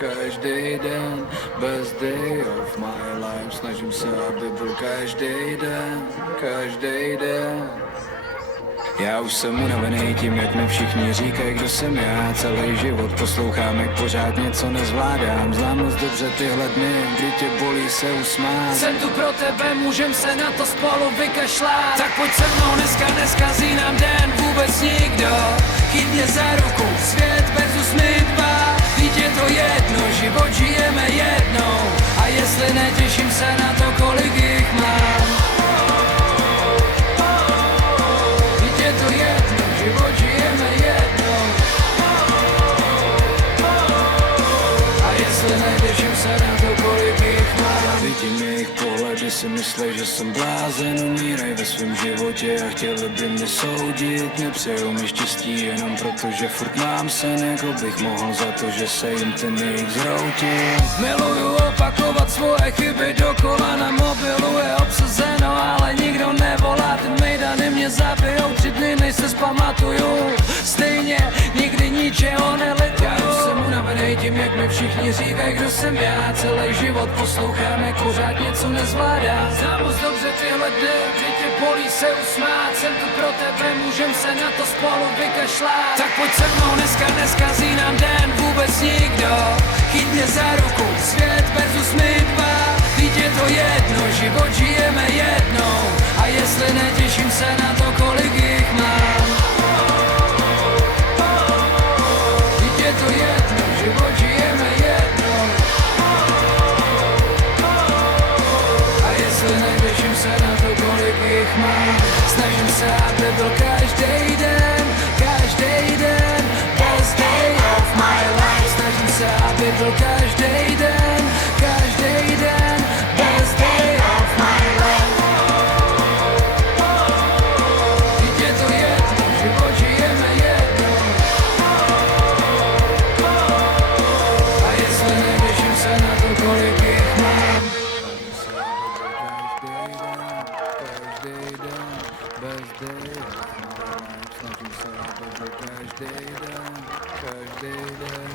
každý den, best day of my life. Snažím se, aby byl každý den, každý den. Já už jsem unavený tím, jak mi všichni říkají, kdo jsem já. Celý život poslouchám, jak pořád něco nezvládám. Znám moc dobře tyhle dny, kdy tě bolí se usmát. Jsem tu pro tebe, můžem se na to spolu vykašlat. Tak pojď se mnou, dneska neskazí nám den vůbec nikdo. Chyť mě za ruku, svět versus my dva. Vždyť je to jedno, život žijeme jednou. A jestli netěším se na to, kolik jich mám. Je to jedno, život žijeme jednou. A jestli netěším se na to, kolik jich mám. Vidím jejich pohledy, si myslej, že jsem blázen. Umírají ve svém životě a chtěli by mě soudit. Nepřejou mi štěstí jenom proto, že furt mám sen. Jako bych mohl za to, že se jim ten jejich zhroutil. Miluju opakovat svoje chyby dokola, na mobilu je obsazeno, ale nikdo nevolá. Ty mejdany mě zabijou, 3 dny než se zpamatuju. Stejně nikdy ničeho nelituju. Já už jsem unavený tím, jak mi všichni říkají, kdo jsem já. Celý život poslouchám, jak pořád něco nezvládám. Znám moc dobře tyhle dny, kdy tě bolí se usmát. Jsem tu pro tebe, můžem se na to spolu vykašlat. Tak pojď se mnou, dneska neskazí nám den vůbec nikdo. Chyť mě za ruku, svět versus my dva. Vždyť je to jedno, život žijeme jednou. A jestli netěším se na to, kolik jich mám. Vždyť je to jedno, život žijeme jednou. A jestli netěším se na to, kolik jich mám. Snažím se, aby byl každý den, best day of my life. Snažím se, aby byl každý den, best day of my life. Vždyť je to jedno, život žijeme jednou. A jestli netěším se na to, kolik jich mám. Každý den, best day of my life. Snažím se, aby byl každý den, každý den.